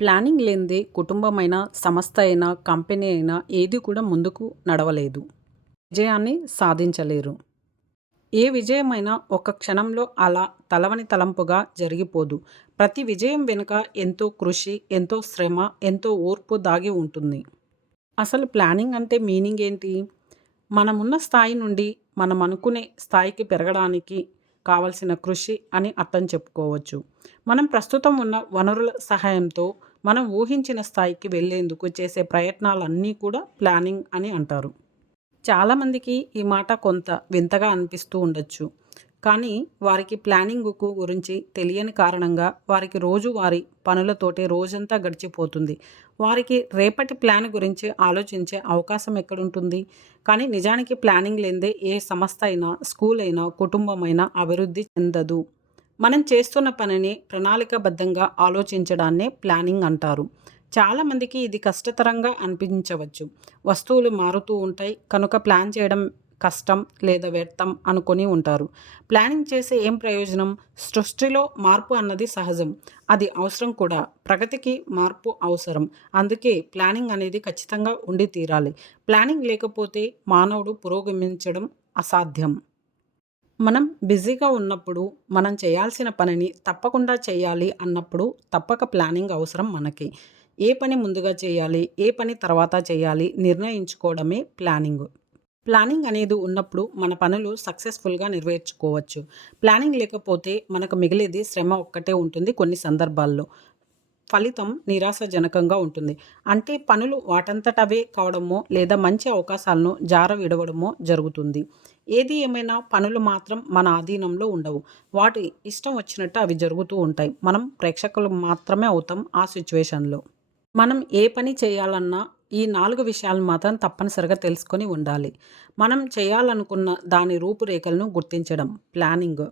Planning లేనిదే కుటుంబమైనా సంస్థ అయినా కంపెనీ అయినా ఏది కూడా ముందుకు నడవలేదు. విజయాన్ని సాధించలేరు. ఏ విజయమైనా ఒక క్షణంలో అలా తలవని తలంపుగా జరిగిపోదు. ప్రతి విజయం వెనుక ఎంతో కృషి ఎంతో శ్రమ ఎంతో ఓర్పు దాగి ఉంటుంది. అసలు ప్లానింగ్ అంటే మీనింగ్ ఏంటి? మనమున్న స్థాయి నుండి మనం అనుకునే స్థాయికి పెరగడానికి కావలసిన కృషి అని అర్థం చెప్పుకోవచ్చు. మనం ప్రస్తుతం ఉన్న వనరుల సహాయంతో మనం ఊహించిన స్థాయికి వెళ్ళేందుకు చేసే ప్రయత్నాలన్నీ కూడా ప్లానింగ్ అని అంటారు. చాలామందికి ఈ మాట కొంత వింతగా అనిపిస్తూ ఉండొచ్చు. కానీ వారికి ప్లానింగ్కు గురించి తెలియని కారణంగా వారికి రోజువారీ పనులతోటి రోజంతా గడిచిపోతుంది. వారికి రేపటి ప్లాన్ గురించి ఆలోచించే అవకాశం ఎక్కడుంటుంది? కానీ నిజానికి ప్లానింగ్ లేనిదే ఏ సంస్థ అయినా స్కూల్ అయినా కుటుంబం అయినా అభివృద్ధి చెందదు. మనం చేస్తున్న పనిని ప్రణాళికబద్ధంగా ఆలోచించడాన్నే ప్లానింగ్ అంటారు. చాలామందికి ఇది కష్టతరంగా అనిపించవచ్చు. వస్తువులు మారుతూ ఉంటాయి. కనుక ప్లాన్ చేయడం కష్టం లేదా వ్యర్థం అనుకొని ఉంటారు. ప్లానింగ్ చేసే ఏం ప్రయోజనం? సృష్టిలో మార్పు అన్నది సహజం. అది అవసరం కూడా. ప్రగతికి మార్పు అవసరం. అందుకే ప్లానింగ్ అనేది ఖచ్చితంగా ఉండి తీరాలి. ప్లానింగ్ లేకపోతే మానవుడు పురోగమించడం అసాధ్యం. మనం బిజీగా ఉన్నప్పుడు మనం చేయాల్సిన పనిని తప్పకుండా చేయాలి అన్నప్పుడు తప్పక ప్లానింగ్ అవసరం మనకి. ఏ పని ముందుగా చేయాలి ఏ పని తర్వాత చేయాలి నిర్ణయించుకోవడమే ప్లానింగ్. ప్లానింగ్ అనేది ఉన్నప్పుడు మన పనులు సక్సెస్ఫుల్గా నెరవేర్చుకోవచ్చు. ప్లానింగ్ లేకపోతే మనకు మిగిలేది శ్రమ ఒక్కటే ఉంటుంది కొన్ని సందర్భాల్లో. ఫలితం నిరాశజనకంగా ఉంటుంది. అంటే పనులు వాటంతటవే కావడమో లేదా మంచి అవకాశాలను జార విడవడమో జరుగుతుంది. ఏది ఏమైనా పనులు మాత్రం మన ఆధీనంలో ఉండవు. వాటి ఇష్టం వచ్చినట్టు అవి జరుగుతూ ఉంటాయి. మనం ప్రేక్షకులు మాత్రమే అవుతాం ఆ సిచ్యువేషన్లో. మనం ఏ పని చేయాలన్నా ఈ నాలుగు విషయాలు మాత్రం తప్పనిసరిగా తెలుసుకొని ఉండాలి. మనం చేయాలనుకున్న దాని రూపురేఖలను గుర్తించడం ప్లానింగ్.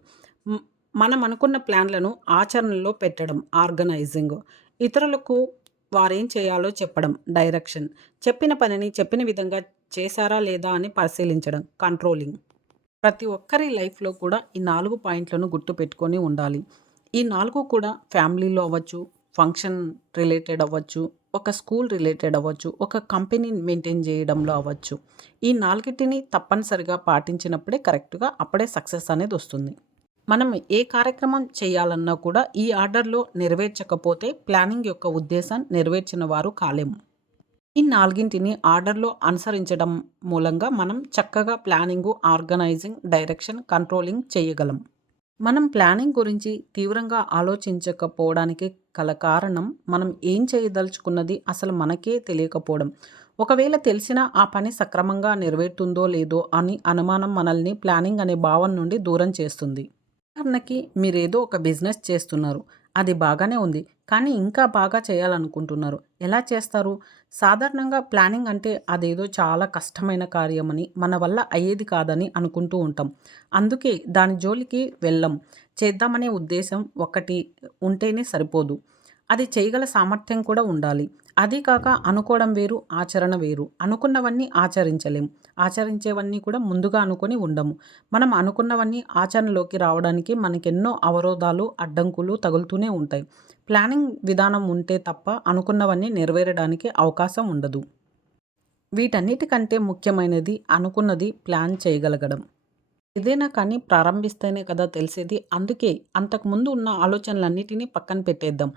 మనం అనుకున్న ప్లాన్లను ఆచరణలో పెట్టడం ఆర్గనైజింగ్. ఇతరులకు వారేం చేయాలో చెప్పడం డైరెక్షన్. చెప్పిన పనిని చెప్పిన విధంగా చేశారా లేదా అని పరిశీలించడం కంట్రోలింగ్. ప్రతి ఒక్కరి లైఫ్లో కూడా ఈ నాలుగు పాయింట్లను గుర్తుపెట్టుకొని ఉండాలి. ఈ నాలుగు కూడా ఫ్యామిలీలో అవ్వచ్చు ఫంక్షన్ రిలేటెడ్ అవ్వచ్చు ఒక స్కూల్ రిలేటెడ్ అవ్వచ్చు ఒక కంపెనీని మెయింటైన్ చేయడంలో అవ్వచ్చు. ఈ నాలుగిటిని తప్పనిసరిగా పాటించినప్పుడే కరెక్ట్గా అప్పుడే సక్సెస్ అనేది వస్తుంది. మనం ఏ కార్యక్రమం చేయాలన్నా కూడా ఈ ఆర్డర్లో నెరవేర్చకపోతే ప్లానింగ్ యొక్క ఉద్దేశం నెరవేర్చిన వారు కాలేము. ఈ నాలుగింటిని ఆర్డర్లో అనుసరించడం మూలంగా మనం చక్కగా ప్లానింగు ఆర్గనైజింగ్ డైరెక్షన్ కంట్రోలింగ్ చేయగలం. మనం ప్లానింగ్ గురించి తీవ్రంగా ఆలోచించకపోవడానికి గల కారణం మనం ఏం చేయదలుచుకున్నది అసలు మనకే తెలియకపోవడం. ఒకవేళ తెలిసినా ఆ పని సక్రమంగా నెరవేరుతుందో లేదో అని అనుమానం మనల్ని ప్లానింగ్ అనే భావం నుండి దూరం చేస్తుంది. ఉదాహరణకి మీరేదో ఒక బిజినెస్ చేస్తున్నారు. అది బాగానే ఉంది. కానీ ఇంకా బాగా చేయాలనుకుంటున్నారు. ఎలా చేస్తారు? సాధారణంగా ప్లానింగ్ అంటే అదేదో చాలా కష్టమైన కార్యమని మన వల్ల అయ్యేది కాదని అనుకుంటూ ఉంటాం. అందుకే దాని జోలికి వెళ్ళం. చేద్దామనే ఉద్దేశం ఒకటి ఉంటేనే సరిపోదు. అది చేయగల సామర్థ్యం కూడా ఉండాలి. అదీ కాక అనుకోవడం వేరు ఆచరణ వేరు. అనుకున్నవన్నీ ఆచరించలేం. ఆచరించేవన్నీ కూడా ముందుగా అనుకొని ఉండము. మనం అనుకున్నవన్నీ ఆచరణలోకి రావడానికి మనకెన్నో అవరోధాలు అడ్డంకులు తగులుతూనే ఉంటాయి. ప్లానింగ్ విధానం ఉంటే తప్ప అనుకున్నవన్నీ నెరవేరడానికి అవకాశం ఉండదు. వీటన్నిటికంటే ముఖ్యమైనది అనుకున్నది ప్లాన్ చేయగలగడం. ఏదైనా కానీ ప్రారంభిస్తేనే కదా తెలిసేది. అందుకే అంతకుముందు ఉన్న ఆలోచనలన్నిటినీ పక్కన పెట్టేద్దాం.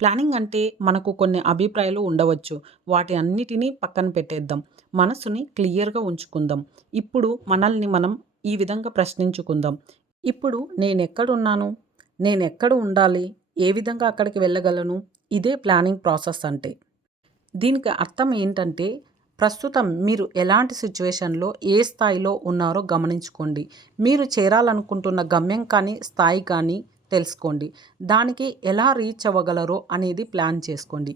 ప్లానింగ్ అంటే మనకు కొన్ని అభిప్రాయాలు ఉండవచ్చు. వాటి అన్నిటినీ పక్కన పెట్టేద్దాం. మనసుని క్లియర్గా ఉంచుకుందాం. ఇప్పుడు మనల్ని మనం ఈ విధంగా ప్రశ్నించుకుందాం. ఇప్పుడు నేను ఎక్కడున్నాను? నేను ఎక్కడ ఉండాలి? ఏ విధంగా అక్కడికి వెళ్ళగలను? ఇదే ప్లానింగ్ ప్రాసెస్ అంటే. దీనికి అర్థం ఏంటంటే ప్రస్తుతం మీరు ఎలాంటి సిచ్యువేషన్లో ఏ స్థాయిలో ఉన్నారో గమనించుకోండి. మీరు చేరాలనుకుంటున్న గమ్యం కానీ స్థాయి కానీ తెలుసుకోండి. దానికి ఎలా రీచ్ అవ్వగలరో అనేది ప్లాన్ చేసుకోండి.